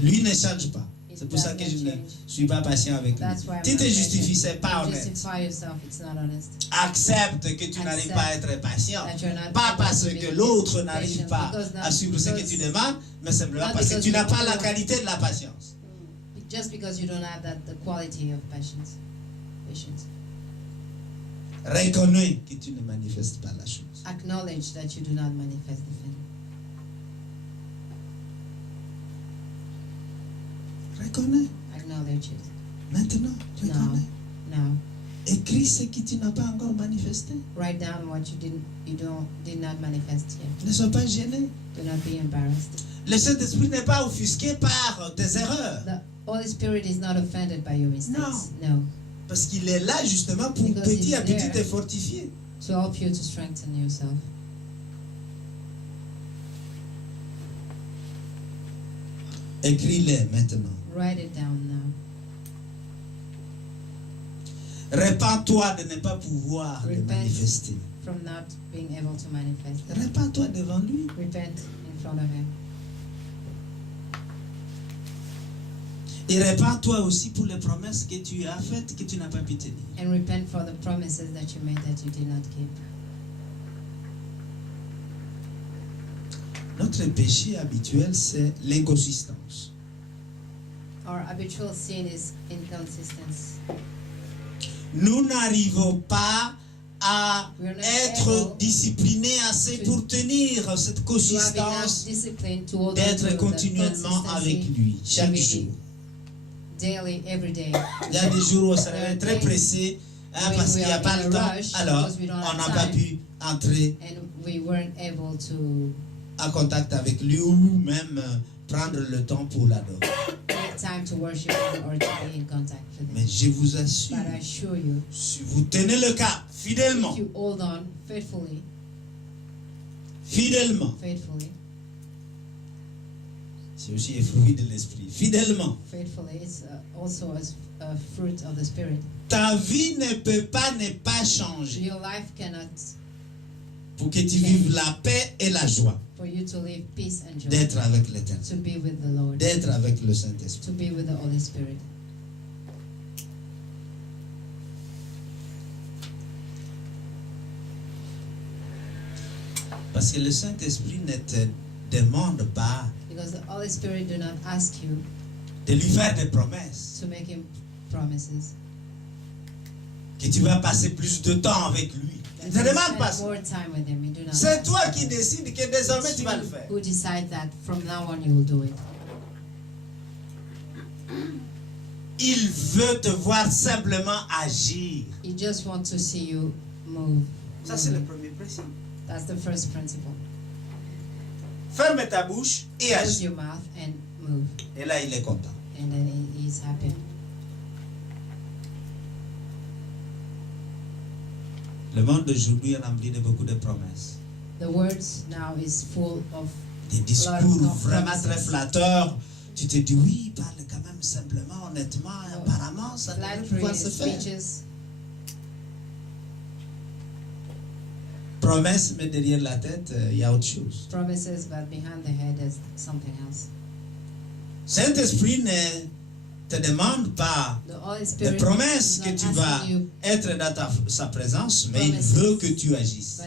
Lui ne change pas. C'est pour ça que je ne suis pas patient avec lui. Tu te justifies, c'est pas honnête. Accepte que tu n'arrives pas à être patient. Pas parce que l'autre n'arrive pas à suivre ce que tu demandes, mais simplement parce que tu n'as pas la qualité de la patience. Just because you don't have the quality of patience. Reconnais que tu ne manifestes pas la chose. Acknowledge that you do not manifest the thing. Reconnais. Acknowledge it. Maintenant, reconnais. Now. Écris ce que tu n'as pas encore manifesté. Write down what you did not manifest yet. Ne sois pas gêné. Do not be embarrassed. Le Saint-Esprit n'est pas offusqué par tes erreurs. The Holy Spirit is not offended by your mistakes. No. Parce qu'il est là justement pour petit à petit te fortifier. To help you to strengthen yourself. Écris-les maintenant. Write it down now. Répands-toi de ne pas pouvoir le manifester. From not being able to manifest. Répands-toi devant lui. Repent in front of him. Et répands-toi aussi pour les promesses que tu as faites que tu n'as pas pu tenir. And repent for the promises that you made that you did not keep. Notre péché habituel, c'est l'inconsistance. Our habitual sin is inconsistency. Nous n'arrivons pas à être disciplinés assez pour tenir cette consistance d'être continuellement avec lui, chaque jour. Daily, every day. Il y a des jours où on se réveille très pressé parce qu'il n'y a pas le temps, alors on n'a pas pu entrer en contact avec lui ou même prendre le temps pour l'adorer. Mais je vous assure, si vous tenez le cap fidèlement, c'est aussi un fruit de l'esprit. Fidèlement. Ta vie ne peut pas ne pas changer. Pour que tu vives la paix et la joie. D'être avec l'Éternel. D'être avec le Saint-Esprit. Parce que le Saint-Esprit ne te demande pas because the Holy Spirit do not ask you de lui faire des promesses. To make him promises. Que tu vas passer plus de temps avec lui. Il ne te demande pas ça. C'est toi qui décides que désormais tu vas le faire. Who decide that from now on you will do it. Il veut te voir simplement agir. He just wants to see you move. Ça c'est le premier principe. That's the first principle. Ferme ta bouche et agis. Close your mouth and move. Et là il est content. And then he's happy. Le monde d'aujourd'hui est rempli de beaucoup de promesses. The words now is full of des discours vraiment très flatteurs. Tu te dis oui, parle quand même simplement, honnêtement, apparemment ça devrait pouvoir se faire. Promesses, mais derrière la tête, il y a autre chose. Promises, but behind the head is something else. Saint-Esprit ne te demande pas de promesses que tu vas être dans sa présence, mais il veut que tu agisses.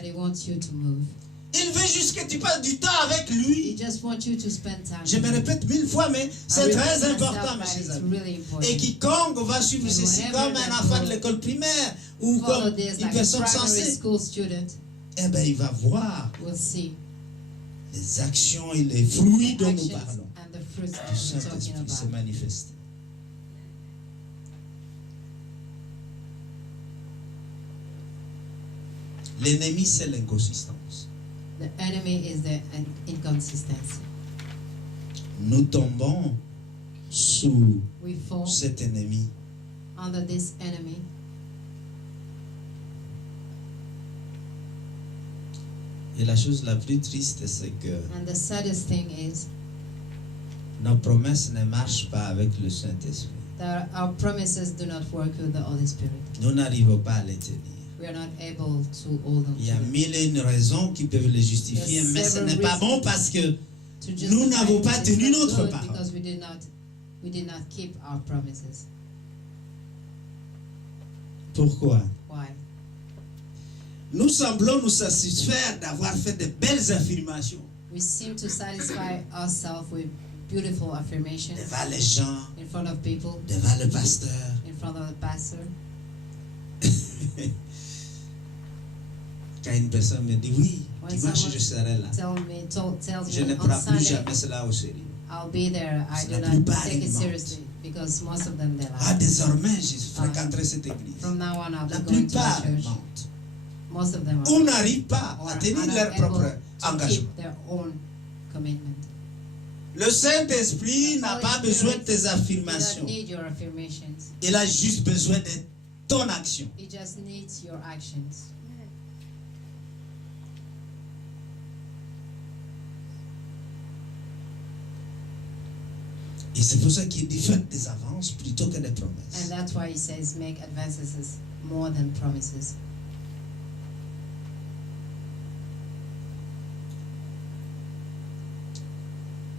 Il veut juste que tu passes du temps avec lui. Je me répète 1000 fois, mais c'est très important, mes chers amis. Et quiconque va suivre ceci comme un enfant de l'école primaire ou comme une personne sensée, eh bien, il va voir les actions et les fruits dont nous parlons du Saint-Esprit se manifester. L'ennemi, c'est l'inconsistance. The enemy is the inconsistency. Nous tombons sous cet ennemi. Under this enemy. Et la chose la plus triste, c'est que and the saddest thing is nos promesses ne marchent pas avec le Saint-Esprit. That our promises do not work with the Holy Spirit. Nous n'arrivons pas à les tenir. We are not able to hold on. Il y a mille et une raisons qui peuvent les justifier, mais ce n'est pas bon parce que nous n'avons pas tenu notre parole. Because we did not keep our promises. Pourquoi? Why? Nous semblons nous satisfaire d'avoir fait de belles affirmations. We seem to satisfy ourselves with beautiful affirmations devant les gens, in front of people, devant le pasteur. In front of the pastor. Quand une personne me dit oui, dimanche je serai là. Je ne prends plus jamais cela au sérieux. I'll be there. I do not take it seriously because most of them they lie. Désormais, je fréquenterai cette église. From now on, I'll La be going to plupart church. mentent. Most of them Ou n'arrivent pas à tenir leur propre engagement. Their own commitment. Le Saint-Esprit n'a pas besoin de tes affirmations. Il a juste besoin de ton action. He just needs your actions. Et c'est pour ça qu'il dit faites des avances plutôt que des promesses. And that's why he says make advances more than promises.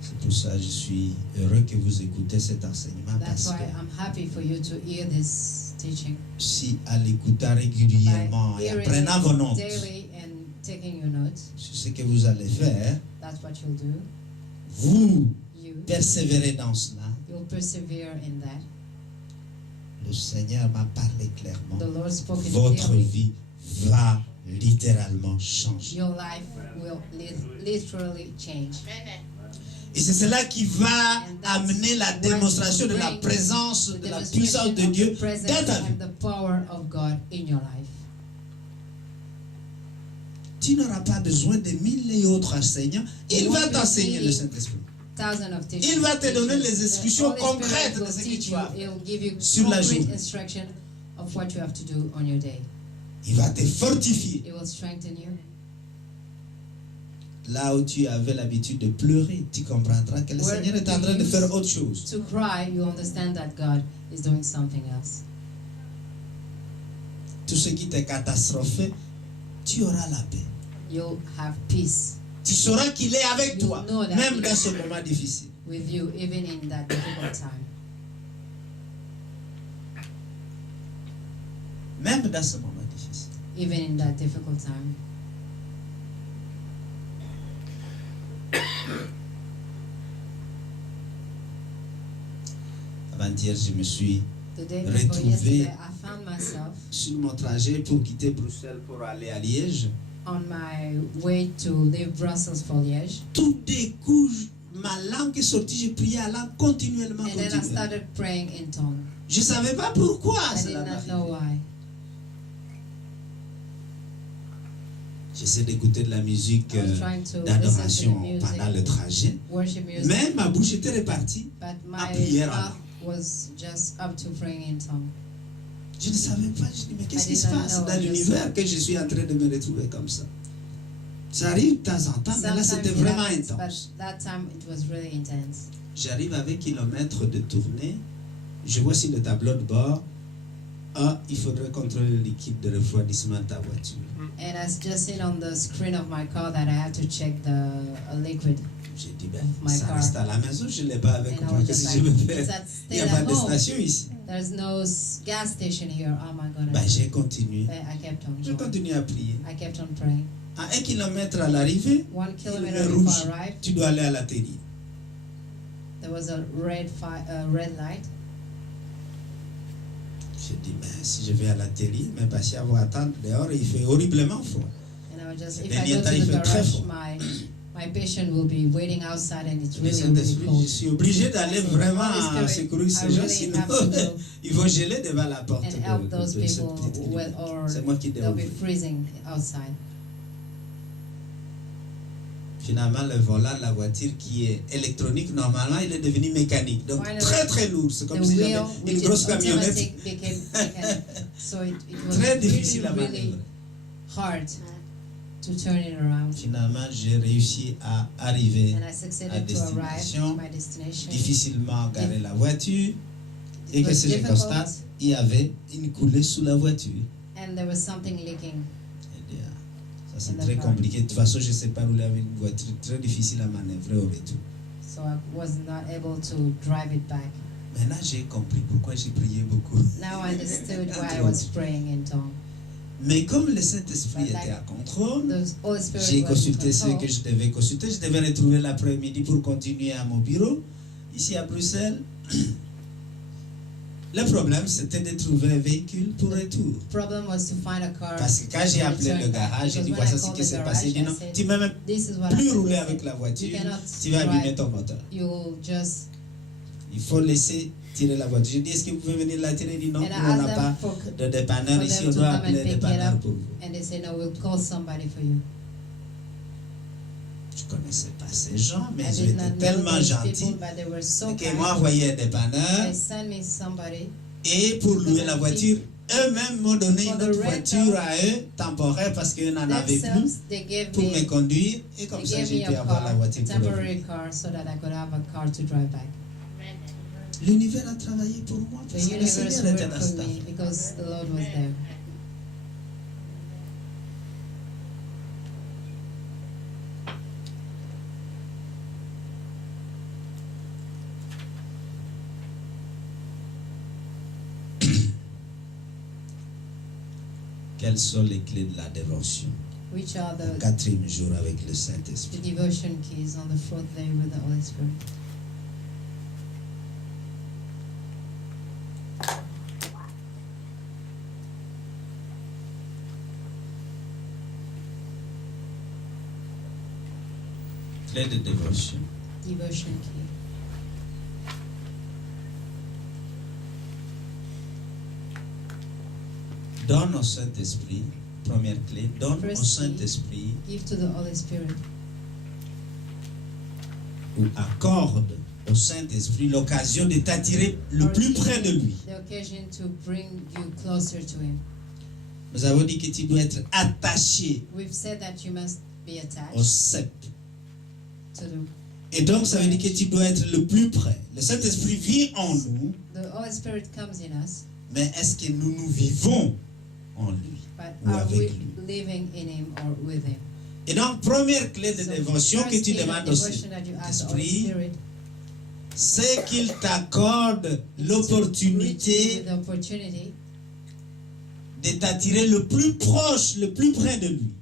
C'est pour ça que je suis heureux que vous écoutez cet enseignement. That's why I'm happy for you to hear this teaching. Si à l'écouter régulièrement et en prenant vos notes, daily and taking your notes, c'est ce que vous allez faire. That's what you'll do. Vous persévérez dans cela. You'll persevere in that. Le Seigneur m'a parlé clairement. The Lord spoke Votre clearly. vie va littéralement changer. Your life will literally change. Et c'est cela qui va amener la démonstration de la présence, de la puissance de Dieu dans ta vie. Tu n'auras pas besoin de 1000 et autres enseignants. Il va t'enseigner le Saint-Esprit. Il va te donner les instructions concrètes de ce que tu as sur la journée. Il va te fortifier. Là où tu avais l'habitude de pleurer, tu comprendras que le Seigneur est en train de faire autre chose. To cry, you understand that God is doing something else. Tout ce qui t'est catastrophé, tu auras la paix. You'll have peace. Tu sauras qu'il est avec toi, même dans ce moment difficile. With you, even in that difficult time. Même dans ce moment difficile. Even in that difficult time. Avant-hier, je me suis retrouvé sur mon trajet pour quitter Bruxelles pour aller à Liège. On my way to leave Brussels for Liège. Tout d'un coup, ma langue est sortie, j'ai prié à langue continuellement. And then I started praying in tongue. Je ne savais pas pourquoi. I did not know why. J'essaie d'écouter de la musique d'adoration pendant le trajet. Mais ma bouche était repartie à prier en langue. Was just up to praying in tongue. Je ne savais pas. Je dis, mais qu'est-ce qui se passe dans l'univers que je suis en train de me retrouver comme ça? Ça arrive de temps en temps, mais là c'était vraiment intense. That time it was really intense. J'arrive à 20 km de tournée. Je vois sur le tableau de bord, il faudrait contrôler le liquide de refroidissement de ta voiture. And I just seen on the screen of my car that I had to check the liquid. J'ai dit, ça reste à la maison, je ne l'ai pas avec moi. Qu'est-ce que je vais faire? Il n'y a pas de station ici. There's no gas station here. Oh my God. J'ai continué. I kept on. J'ai continué à prier. I kept on praying. À 1 kilomètre à l'arrivée, 1 kilometer le before rouge, I arrived, tu dois aller à l'atelier. There was a red light. J'ai dit, mais si je vais à l'atelier, mes patients vont attendre dehors et il fait horriblement froid. And I was just, if I go to the garage, my patient will be waiting outside and it's really, really cold. Je suis obligé d'aller vraiment secourir ces gens, sinon ils vont geler devant la porte de cette petite clinique. C'est moi qui they'll be freezing outside. Finalement, le volant de la voiture qui est électronique, normalement, il est devenu mécanique. Donc, très très lourd. C'est comme si j'avais une grosse camionnette. Très difficile à manœuvrer. To turn it around. Finalement, j'ai réussi à arriver à destination, difficilement garer la voiture, et que je constate, il y avait une coulée sous la voiture. And there was something leaking. Ça C'est très compliqué. De toute façon, je ne sais pas rouler avec une voiture. Très difficile à manœuvrer au retour. So I was not able to drive it back. Maintenant, j'ai compris pourquoi j'ai prié beaucoup. Now I understood why I was praying in tongues. Mais comme le Saint-Esprit était à contrôle, j'ai consulté ce que je devais consulter. Je devais retrouver l'après-midi pour continuer à mon bureau, ici à Bruxelles. Le problème, c'était de trouver un véhicule pour retour. Parce que quand j'ai appelé le garage, j'ai dit, voilà ce qui s'est passé. Il dit, non, tu ne peux même plus rouler avec la voiture, tu vas abîmer ton moteur. Il faut laisser tirer la voiture. J'ai dit, est-ce que vous pouvez venir la tirer? Il dit, non, nous, on n'a pas de dépanneur ici, on doit appeler un dépanneur pour vous. Je ne connaissais pas ces gens, mais ils étaient tellement gentils qu'ils m'ont envoyé un dépanneur. Et pour louer la voiture, eux-mêmes m'ont donné une autre voiture à eux, temporaire, parce qu'ils n'en avaient plus, pour me conduire. Et comme ça, j'ai pu avoir la voiture pour revenir. L'univers a travaillé pour moi parce que le Seigneur était dans ce temps. Quelles sont les clés de la dévotion? Which are the 4e jour avec le Saint-Esprit. The devotion keys on the 4th day with the Holy Spirit. Clé de dévotion. Devotion key. Donne au Saint-Esprit, première clé, donne au Saint-Esprit ou accorde au Saint-Esprit l'occasion de t'attirer le plus près de lui. Nous avons dit que tu dois être attaché au sceptre. Et donc ça veut dire que tu dois être le plus près. Le Saint-Esprit vit en nous. Mais est-ce que nous vivons en lui ou avec lui? Et donc, première clé de dévotion que tu demandes au Saint-Esprit, c'est qu'il t'accorde l'opportunité de t'attirer le plus proche, le plus près de lui.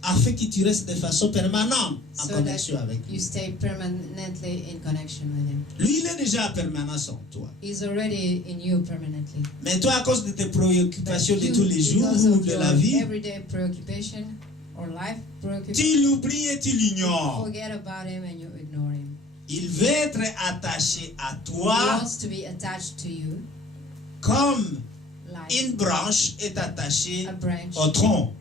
Afin que tu restes de façon permanente en connexion avec lui. Lui, il est déjà permanent en toi. Mais toi, à cause de tes préoccupations de tous les jours ou de la vie, tu l'oublies et tu l'ignores. Il veut être attaché à toi comme une branche est attachée au tronc.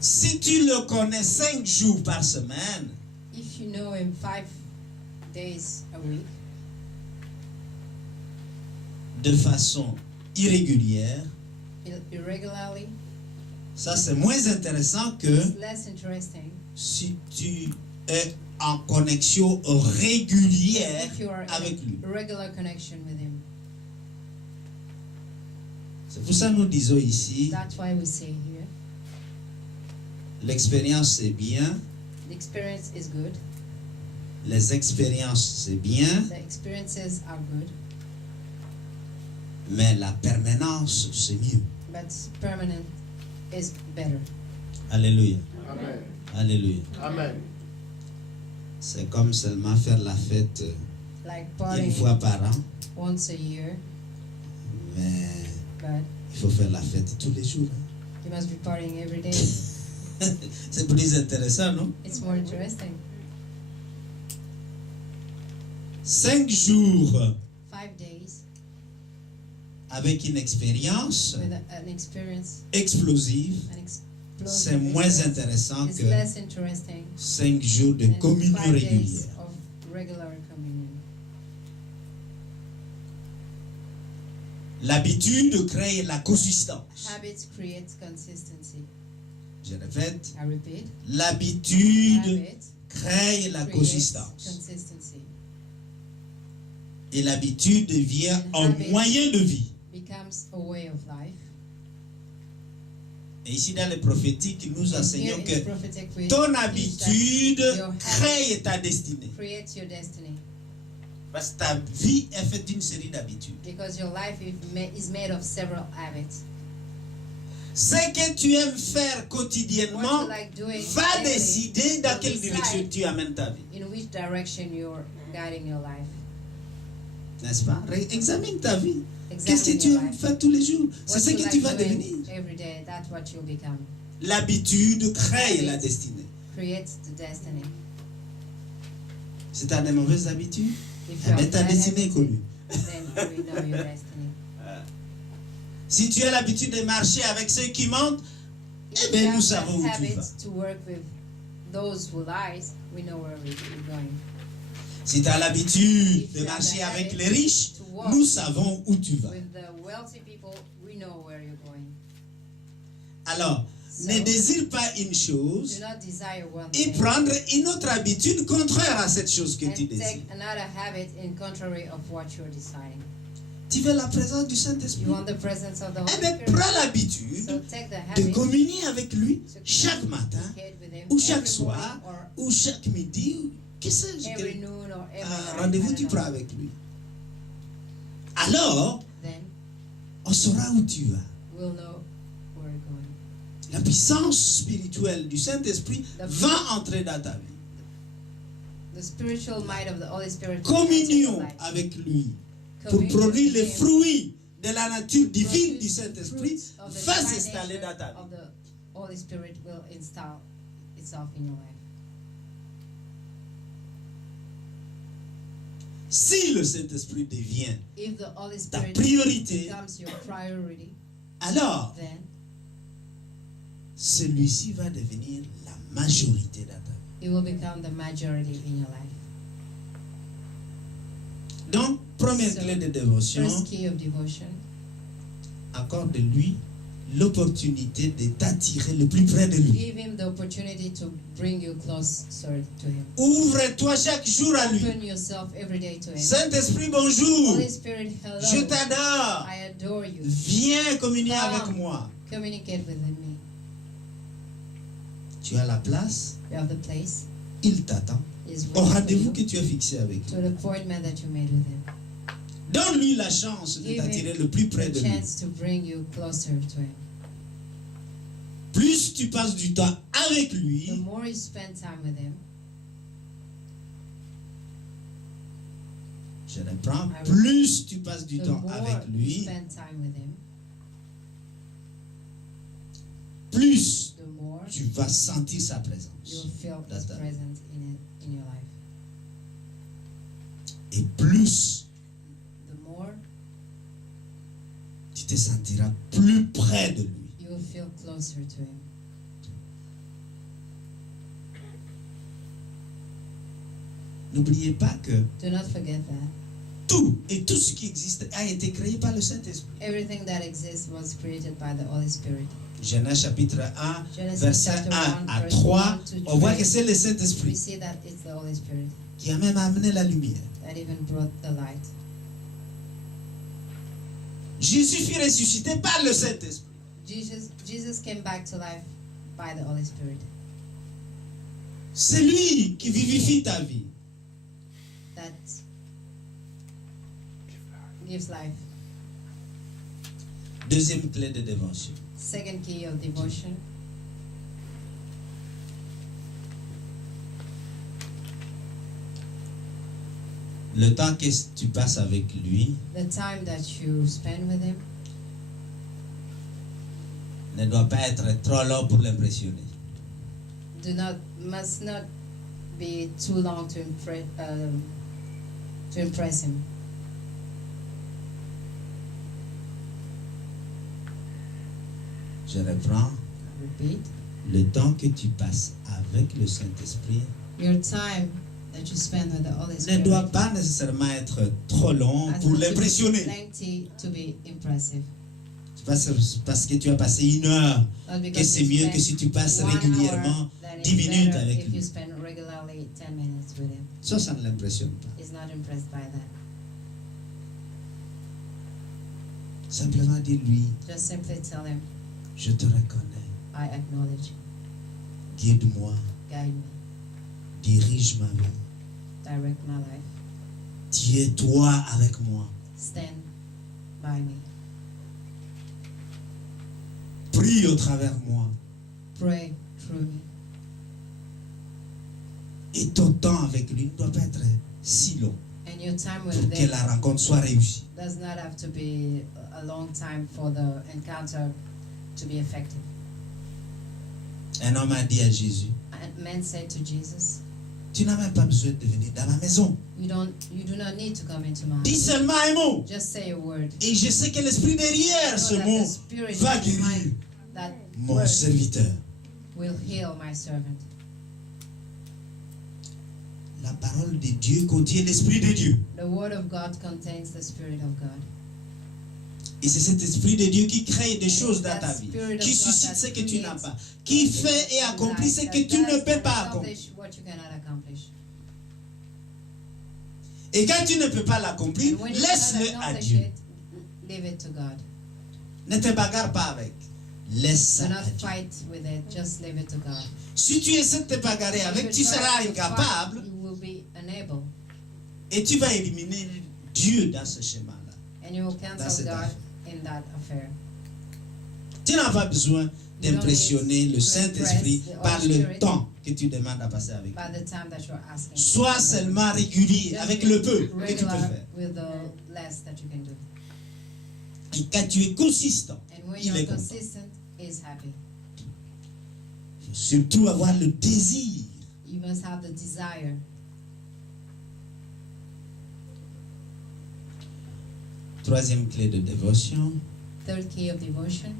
Si tu le connais 5 jours par semaine, if you know him 5 days a week, de façon irrégulière, irregularly, ça c'est moins intéressant que less interesting. Si tu es en connexion régulière avec lui. Regular connection with him. C'est pour ça que nous disons ici, that's why we say here, l'expérience c'est bien. The experience is good. Les expériences c'est bien. The experiences are good. Mais la permanence c'est mieux. But permanent is better. Alléluia. Amen. Alléluia. Amen. C'est comme seulement faire la fête une fois par an. Once a year. Mais but il faut faire la fête tous les jours. You must be partying every day. C'est plus intéressant, non? It's more interesting. 5 jours 5 days avec une expérience with an experience explosive, c'est moins intéressant que 5 jours de communion régulière. L'habitude crée la consistance. Habits create consistency. Je répète. I repeat. L'habitude crée la consistance. Et l'habitude devient un moyen de vie. Et ici dans le prophétique, nous enseignons que ton habitude crée ta destinée. Parce que ta vie est faite d'une série d'habitudes. Ce que tu aimes faire quotidiennement va décider dans quelle direction tu amènes ta vie. N'est-ce pas? Examine ta vie. Qu'est-ce que tu aimes faire tous les jours? C'est ce que tu vas devenir. L'habitude crée la destinée. Si tu as des mauvaises habitudes, ta destinée est connue. Si tu as l'habitude de marcher avec ceux qui mentent, eh bien nous savons où tu vas. Si tu as l'habitude de marcher avec les riches, nous savons où tu vas. Alors, ne désire pas une chose et prendre une autre habitude contraire à cette chose que tu désires. Tu veux la présence du Saint-Esprit? Eh bien, prends l'habitude de communier avec lui chaque matin, ou chaque soir, ou chaque midi, que sais-je. Rendez-vous, tu prends avec lui. Alors, on saura où tu vas. La puissance spirituelle du Saint-Esprit va entrer dans ta vie. Communion avec lui pour produire les fruits de la nature divine du Saint-Esprit va s'installer dans ta vie. Si le Saint-Esprit devient ta priorité, alors celui-ci va devenir la majorité dans ta vie. It will become the majority in your life. Donc, première clé de dévotion, accorde-lui l'opportunité de t'attirer le plus près de lui. Give him the opportunity to bring you closer to him. Ouvre-toi chaque jour à lui. Open yourself every day to him. Saint-Esprit, bonjour. Holy Spirit, hello. Je t'adore. I adore you. Viens communier avec moi. Communicate with me. Tu as la place. You have the place. Il t'attend. Au rendez-vous que tu as fixé avec lui. To the appointment that you made with him. Donne-lui la chance de t'attirer le plus près de lui. To bring you closer to him. Plus tu passes du temps avec lui, the more you spend time with him, je reprends, plus tu passes du temps avec lui, plus tu vas sentir sa présence. Et plus tu te sentiras plus près de lui. You will feel closer to him. N'oubliez pas que do not forget that tout ce qui existe a été créé par le Saint-Esprit. Everything that exists was created by the Holy Spirit. Genèse chapitre 1, verset 1 à 3, on voit que c'est le Saint-Esprit qui a même amené la lumière. That even brought the light. Jésus fut ressuscité par le Saint-Esprit. Jesus came back to life by the Holy Spirit. C'est lui qui vivifie ta vie. That gives life. Deuxième clé de dévotion. Second key of devotion. Le temps que tu passes avec lui, the time that you spend with him, ne doit pas être trop long pour l'impressionner. Must not be too long to impress him. Je reprends. Repeat. Le temps que tu passes avec le Saint-Esprit, your time that you spend with the Holy Spirit, ne doit pas nécessairement être trop long pour l'impressionner. To be impressive. Parce que tu as passé 1 heure, que c'est mieux que si tu passes régulièrement 10 minutes avec lui. regularly 10 minutes with him. Ça ne l'impressionne pas. He's not impressed by that. Simplement dis-lui, Just simply tell him, je te reconnais. I acknowledge you. Guide-moi. Guide me. Dirige ma vie. Direct my life. Tiens-toi avec moi. Stand by me. Prie au travers moi. Pray through me. Et ton temps avec lui ne doit pas être si long And your time pour with que them la rencontre soit réussie. does not have to be a long time for the encounter to be effective. Un homme a dit à Jésus, A man said to Jesus, tu n'as même pas besoin de venir dans ma maison. you do not need to come into my Dis house. seulement un mot. Just say a word. Et je sais que l'esprit derrière I ce know that mot the Spirit va guérir behind that mon word serviteur. will heal my servant. La parole de Dieu contient l'esprit de Dieu. The word of God contains the Spirit of God. Et c'est cet esprit de Dieu qui crée des choses dans ta vie, qui suscite ce que tu n'as pas, qui fait et accomplit ce que tu ne peux pas accomplir. What you cannot accomplish. Et quand tu ne peux pas l'accomplir, And when you laisse-le cannot à accomplish Dieu. it, leave it to God. Ne te bagarre pas avec. Laisse ça Do à not Dieu. fight with it. Just leave it to God. Si tu essaies de te bagarrer avec, If tu you try seras to incapable fight, you will be unable, et tu vas éliminer Dieu dans ce schéma-là. and you will Dans cancel cette God affaire. in that affair. Tu n'as pas besoin d'impressionner le Saint-Esprit par le temps que tu demandes à passer avec lui. By the time that you're asking, Sois seulement régulier just avec be le peu que tu peux regular faire. with the less that you can do. Et quand tu es consistant, And when il est you're content. consistent, He's happy. Il faut surtout avoir le désir. You must have the desire. Troisième clé de dévotion, Third key of devotion.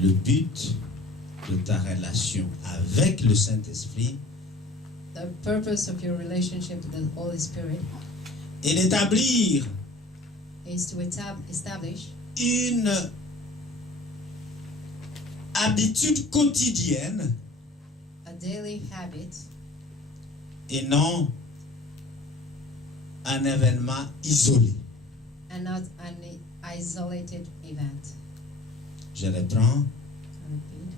le but de ta relation avec le Saint-Esprit The purpose of your relationship with the Holy Spirit est d'établir is to establish une habitude quotidienne a daily habit et non un événement isolé. and not an isolated event. Je reprends. I repeat.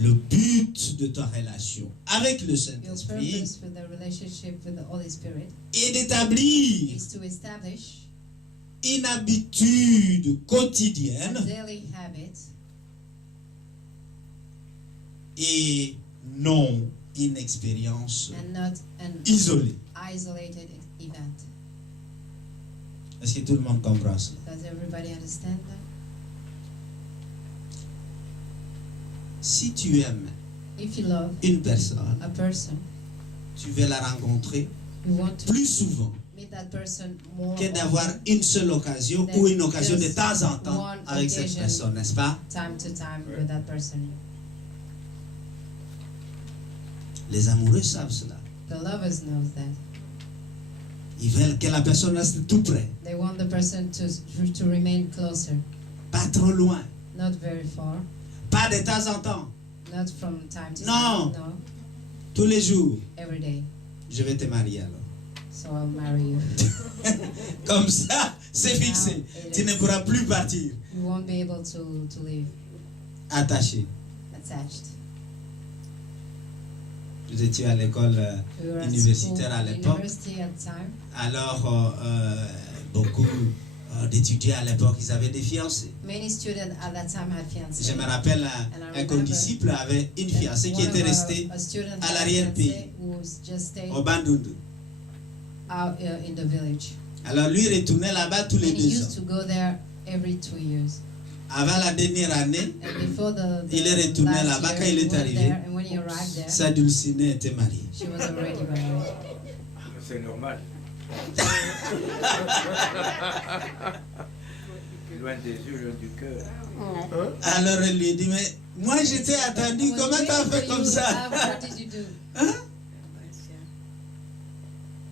Le but de ta relation avec le Your Saint-Esprit purpose with the relationship with the Holy Spirit est d'établir is to establish une habitude a quotidienne daily habit et non une expérience and not an isolée. isolated event. Est-ce que tout le monde comprend cela? Does everybody understand that? Si tu aimes If you love une personne, a person, tu veux la rencontrer you want to plus souvent meet that person more que d'avoir often, une seule occasion ou une occasion de temps en temps one avec cette occasion. personne, n'est-ce pas? time to time with that person. Les amoureux savent cela. The lovers know that. Ils veulent que la personne reste tout près, They want the person to remain closer, pas trop loin, not very far, pas de temps en temps, not from time to Non. time, no, tous les jours. every day. Je vais te marier alors. So I'll marry you. Comme ça, c'est fixé. Tu ne pourras plus partir. You won't be able to live Attaché. attached. Vous étiez à l'école We were at universitaire à school, l'époque. university at time. Alors, beaucoup d'étudiants à l'époque, ils avaient des fiancés. Many students at that time had fiancés. Je me rappelle, un condisciple avait une fiancée qui était restée a student à had a l'arrière-pays, fiancé who just stayed au Bandundu. out in the village. Alors, lui retournait là-bas tous les And he 2 used ans. to go there every 2 years. Avant la dernière année, And before the il est retourné last là-bas. year, Quand il he est went arrivé, there, and when he arrived there, sa dulcinée était mariée. she was already married. C'est normal. Loin des yeux, loin du cœur. Alors, elle lui dit, mais moi, je t'ai attendu, comment t'as fait comme ça? What did you do? Hein?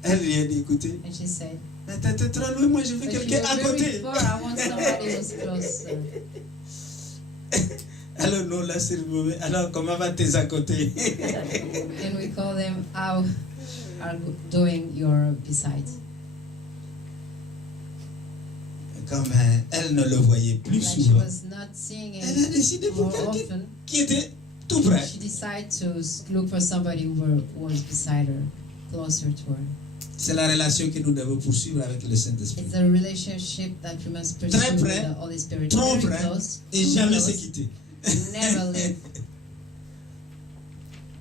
Elle lui a dit, écoutez, And she said, mais t'es trop loin, moi je veux quelqu'un à côté. Far, I want somebody who's closer. Alors nous, là, c'est le mauvais. Alors, comment va tes à côté? And we call them, how are doing your beside. Comme elle ne le voyait plus Like souvent, she was not seeing it elle a décidé pour more quelqu'un often. qui était tout près. She decided to look for somebody who was beside her, closer to her. C'est la relation que nous devons poursuivre avec le Saint-Esprit. It's a relationship that we must pursue Très with près, the Holy Spirit. trop Very près, close, et too jamais se close, quitter. never leave.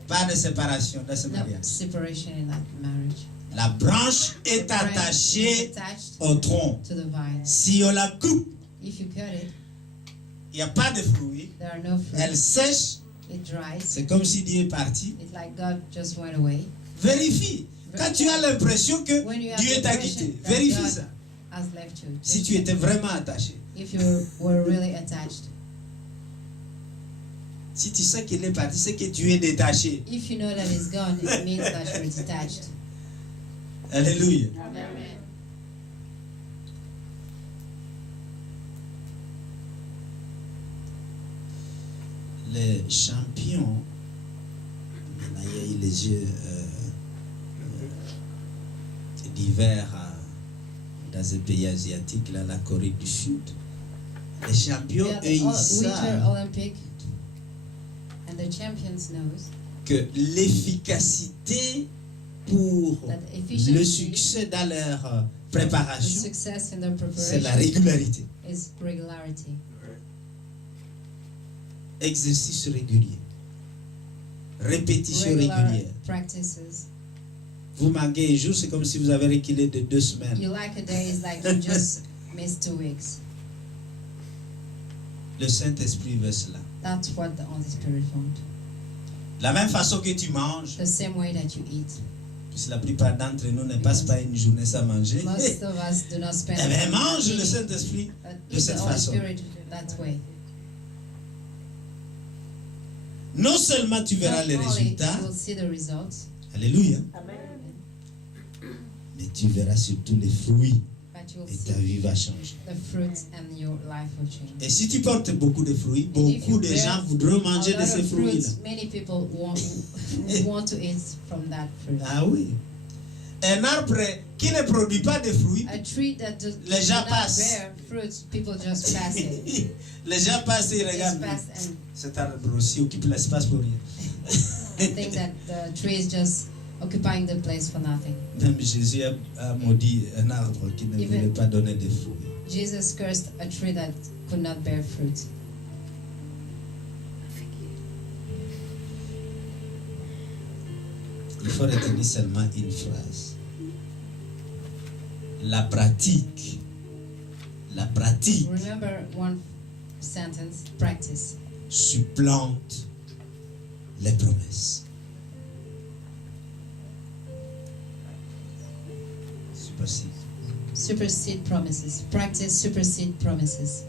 Pas de séparation dans ce No mariage. separation in that marriage. La branche est Branch is attachée attached au tronc. to the vine. Si on la coupe, If you cut it, il n'y a pas de fruits. there are no fruit. Elle sèche. It dries. C'est comme si Dieu est parti. It's like God just went away. Vérifie. Quand tu as l'impression que When you have Dieu the t'a impression quitté, that vérifie God ça. has left you. Si Just tu étais vraiment attaché. if you were really attached. Si tu sais qu'il est parti, c'est que tu es détaché. If you know that it's gone, it means that you're detached. Alléluia. Amen. Les champions, on a eu les yeux d'hiver dans un pays asiatique, là, la Corée du Sud. Les champions, Yeah, eux, ils Winter savent Olympic, and the champions knows que l'efficacité pour that le efficiency, succès dans leur the préparation, success in their c'est la preparation régularité. is regularity. Exercice régulier. Répétition Regular régulière. practices. Vous manquez un jour, c'est comme si vous avez reculé de 2 semaines. You like a day is like you just missed 2 weeks. Le Saint-Esprit veut cela. That's what the Holy Spirit wants. La même façon que tu manges, The same way that you eat. puisque la plupart d'entre nous ne passent pas une journée sans manger. Most of us do not spend Eh bien, mange le eating, Saint-Esprit but de eat cette the Holy façon. Spirit that way. Non seulement tu verras Not les only résultats, you will see the results, alléluia, mais tu verras surtout les fruits but you will et ta see vie va changer. the fruits and your life will change. Et si tu portes beaucoup de fruits, And if beaucoup you de bear gens voudront manger a de lot ces of fruits-là. fruits, many people want to eat from that fruit. Ah oui. Un arbre qui ne produit pas de fruits, A tree that does les gens not passent. bear fruits, people just pass it. Les gens passent et Just regardent. pass and Cet arbre aussi occupe l'espace pour rien. think that the tree is just occupying the place for nothing. Même Jésus a maudit un arbre qui ne Even- voulait pas donner de fruits. Jesus cursed a tree that could not bear fruit. Il faut retenir seulement une phrase. La pratique Remember one sentence, practice. supplante les promesses. Supersede. Supersede promises. Practice supersede promises.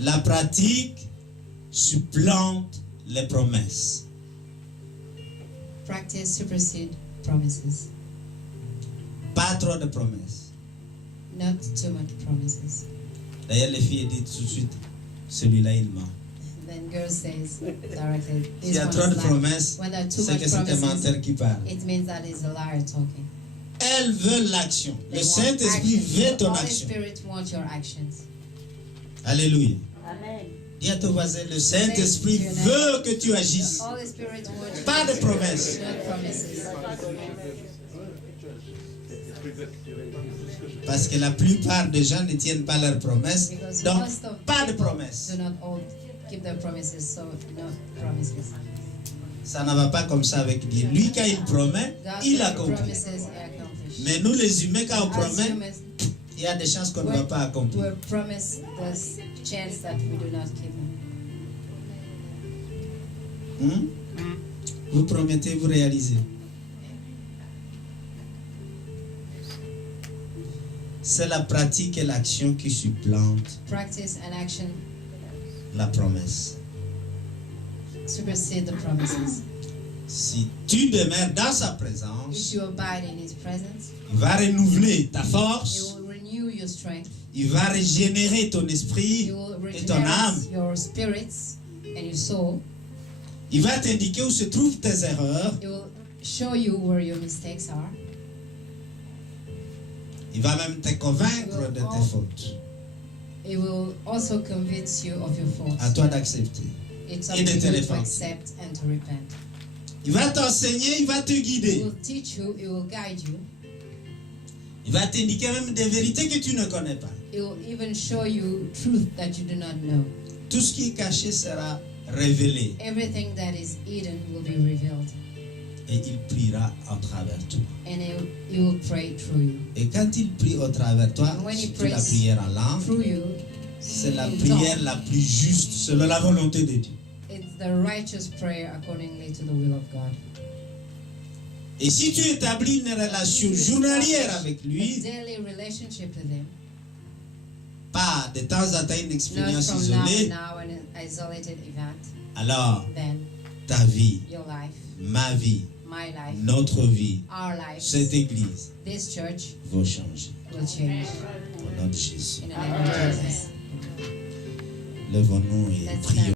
La pratique supplante les promesses. Practice supersede promises. Pas trop de promesses. Not too much promises. D'ailleurs, les filles disent tout de suite, celui-là il ment. Then girl says directly, S'il this y a one trop de is lying. promesses, When there are too c'est much que c'est un promises, menteur qui parle. it means that is a liar talking. Elles veulent l'action. They Le want Saint-Esprit action. veut The ton Holy action. Spirit wants your actions. Alléluia. Amen. Dis à ton voisin, le Saint-Esprit veut que tu The agisses. Holy Spirit wants Pas de promesses. not promises. Parce que la plupart des gens ne tiennent pas leurs promesses. Because Donc, most of pas de people promesses. do not all keep their promises, so no promises. Ça ne va pas comme ça avec Dieu. Lui, quand il promet, God il said accomplit. promises are accomplished. Mais nous, les humains, quand on As promet, humans, il y a des chances qu'on ne va pas accomplir. we're promised this chance that we do not keep. Vous promettez, vous réalisez. C'est la pratique et l'action qui supplantent Practice and action la promesse. supersede the promises. Si tu demeures dans sa présence, if you abide in His presence, il va renouveler ta He force, will renew your strength. il va régénérer ton He esprit will et ton âme. regenerate your spirits and your soul. Il va t'indiquer où se trouvent tes erreurs. It will show you where your mistakes are. Il va même te convaincre de tes fautes. It will also convince you of your faults. À toi d'accepter. It's up Et to de you te to repentir. accept and to repent. Il va t'enseigner, il va te It guider. will teach you, it will guide you. Il va t'indiquer même des vérités que tu ne connais pas. It will even show you truth that you do not know. Tout ce qui est caché sera révélé. Everything that is hidden will be revealed. Et il priera à travers toi. And he will pray through you. Et quand il prie au travers toi, And when he c'est la prays prière en langue. Through you, C'est la in prière tongue. la plus juste selon la volonté de Dieu. It's the righteous prayer accordingly to the will of God. Et si tu établis une relation journalière avec A lui, daily relationship with Him, pas de temps en temps une not expérience from now isolée, and now an isolated event, alors then ta vie, your life, ma vie, my life, notre vie, our lives, cette église this church vont changer. will change. Au nom de Jésus. In the name of Jesus. Lèvons-nous et Let's prions.